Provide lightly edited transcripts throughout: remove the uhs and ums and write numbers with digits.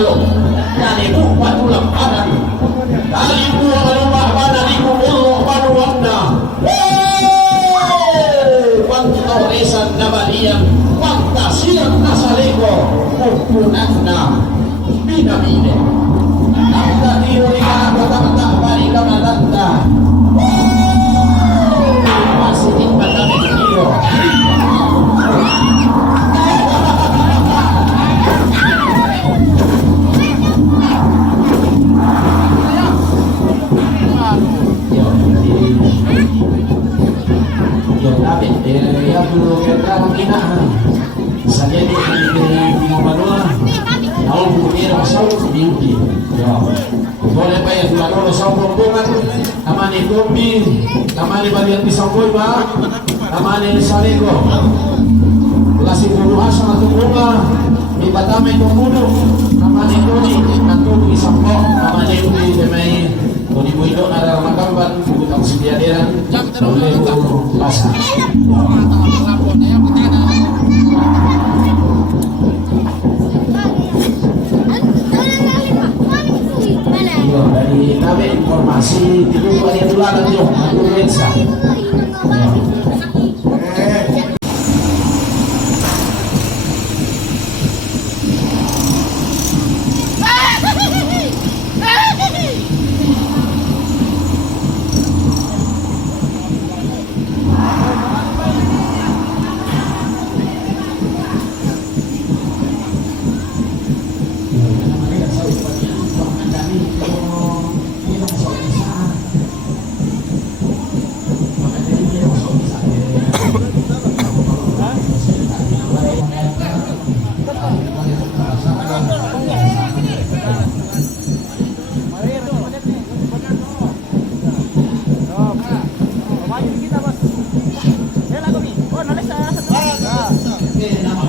Salo dari Batulam Adan dari Rumah Badan Ibu Allah Banuanda Wanta Resan Nabadian Wanta Siang Nasaleko Kumpunakna Binamine Nanda Dirika Kata-kata Barika Madanda masih ikan dari video ya belum kita kinahan saja di Manila tahun bukir asal tinggi ya boleh pa ya tularo sa pungpungan amani kumbi amani balian pisangkoy ba amani saligo lasi buruhas na tumunga may batamay tumuno amani kuni natong isangko amani kuni demay kuni builo na ramakamban bukutang sibiaderan boleh po lasa dari kami informasi itu banyak tularan yo Indonesia. Ay, nanti.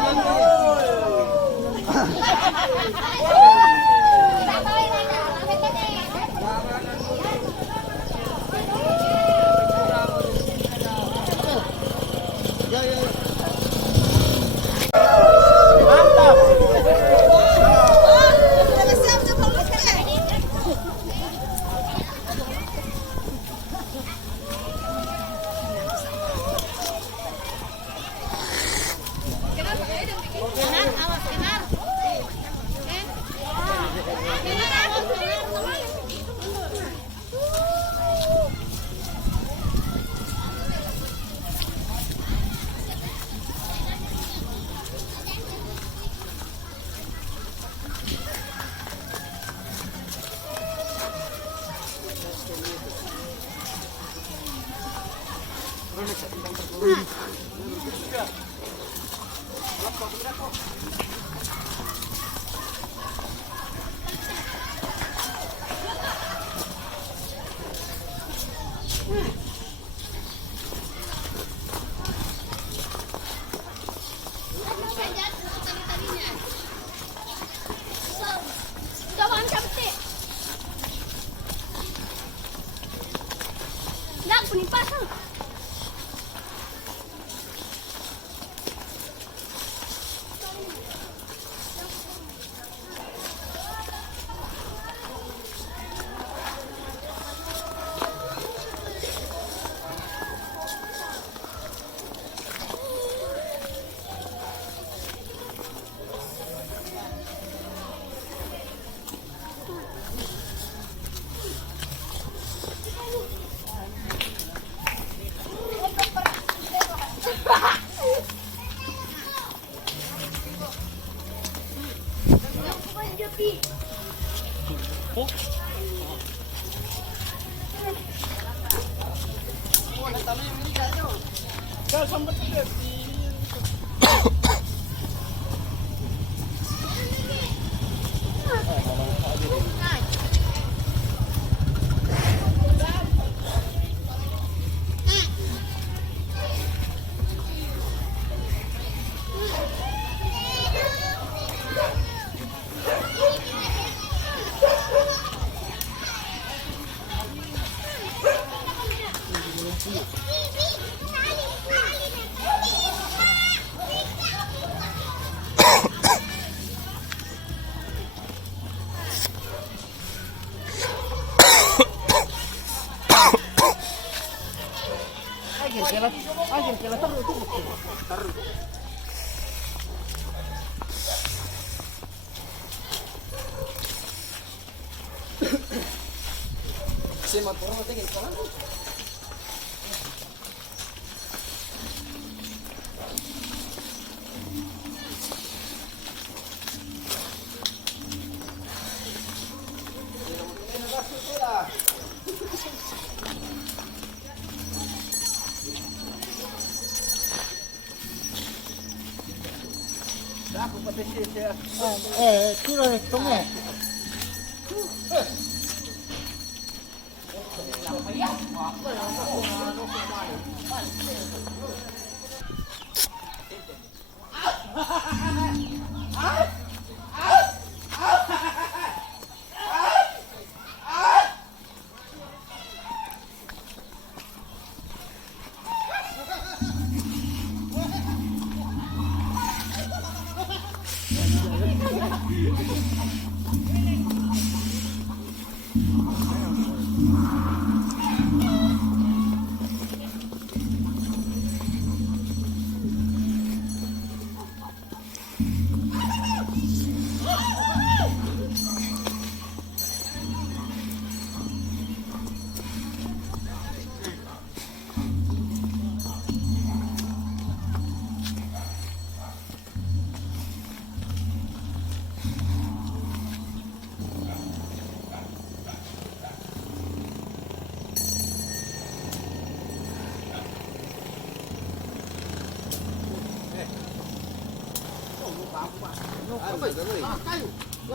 Jalan. Ya.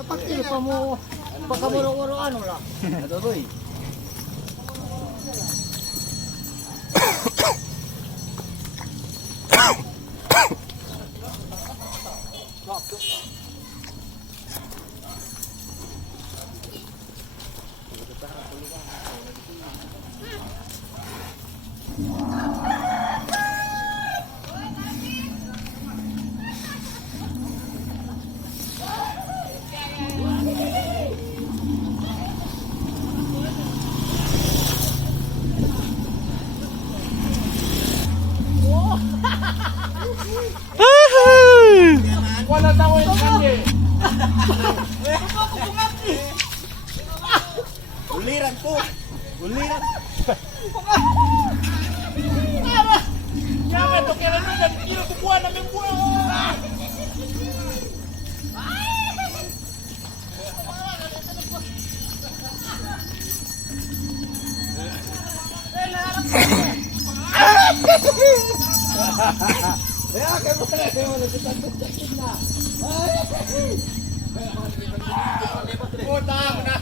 Pakil pa mo, pagkamuro-uro ano lang. Adoy. Wala na ko yung kandi. Uliran po. Uliran. Yaman, to kaya na nagkiro kukuha namin buwan. Utang na.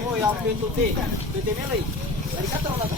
Oh, yang tuti mili. Dari kantor lah.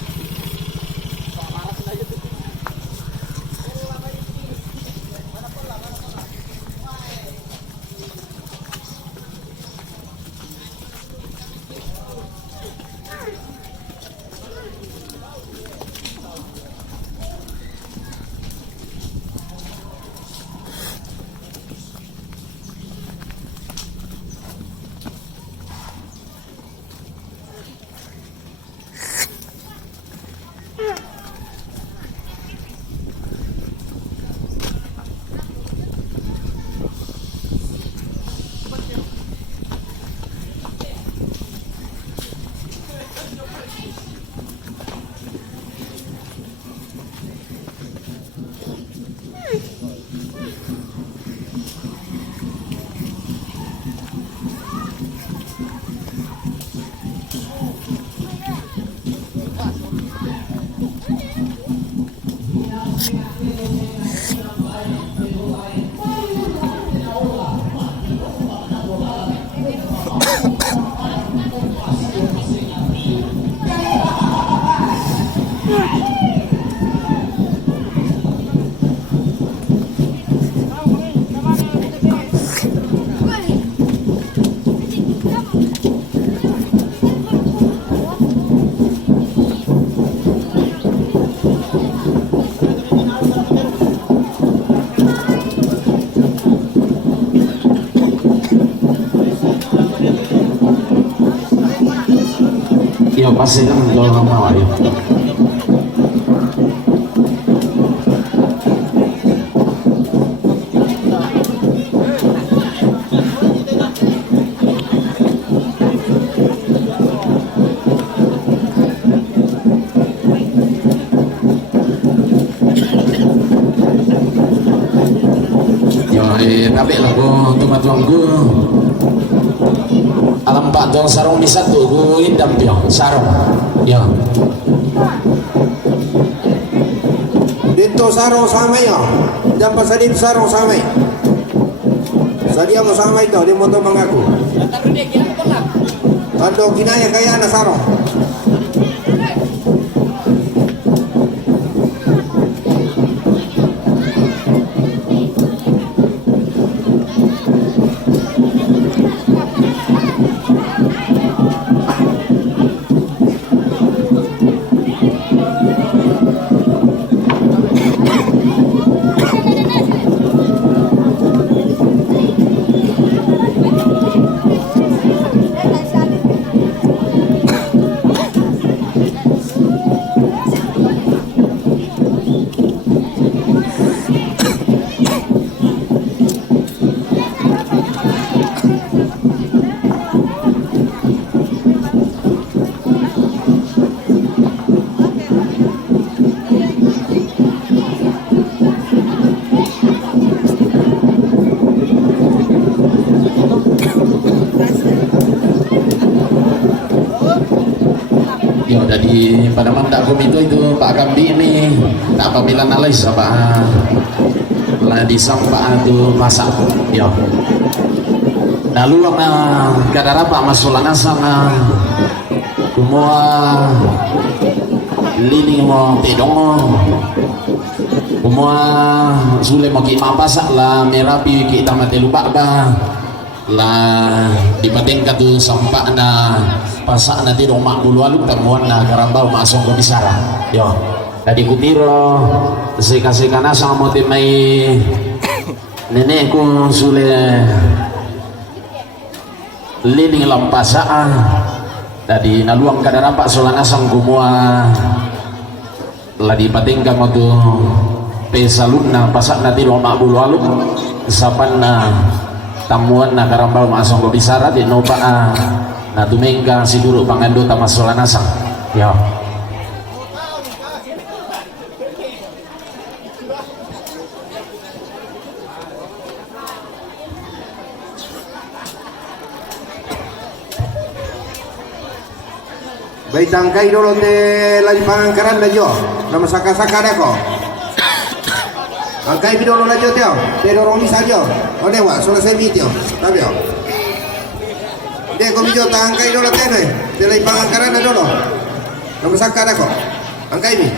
Yo pasti kan kalau mau ayo. Yo tapi lagu untuk matuangku alam pak dong sarung di satu gue indam pion sarung ya dito sarong samay oh. Diyan pa sa dito sarong samay. Sa diya mo samay to, di mo to mangaku. Tando kinaya kaya na sarong. Jadi pada mandak komito itu Pak Kambi ini tak apabila nalai sama lah di sampah itu masak ya. Lalu kadara Pak Masulana sama semua lini mo pedong semua sule mo ki mapasak lah merapi kita mati lupa ba lah dipatingkan tu sampah na pasak nanti rumah bulu aluk temuan na karambau masuk ke bisara yo tadi kutiro seka-seka nasa mo timai nenekku sule liling lampasaan tadi naluang kadara Pak Solanasang kumua lah dipatingkan mo tu pesalun na pasak nanti rumah bulu aluk sapan na tamuan na karambau masuk ke bisara di nopa na tumengka si dulu pangando tamasolanasang ya. Baik tangkai dulu de lagi pangangkaran lajo nama saka-saka ada kok tangkai dulu lajo tio pero rong saja ode wa selesai video tapi yo de ko video tangkai dulu tene de lagi pangangkaran ada dulu nama saka ada kok tangkai ni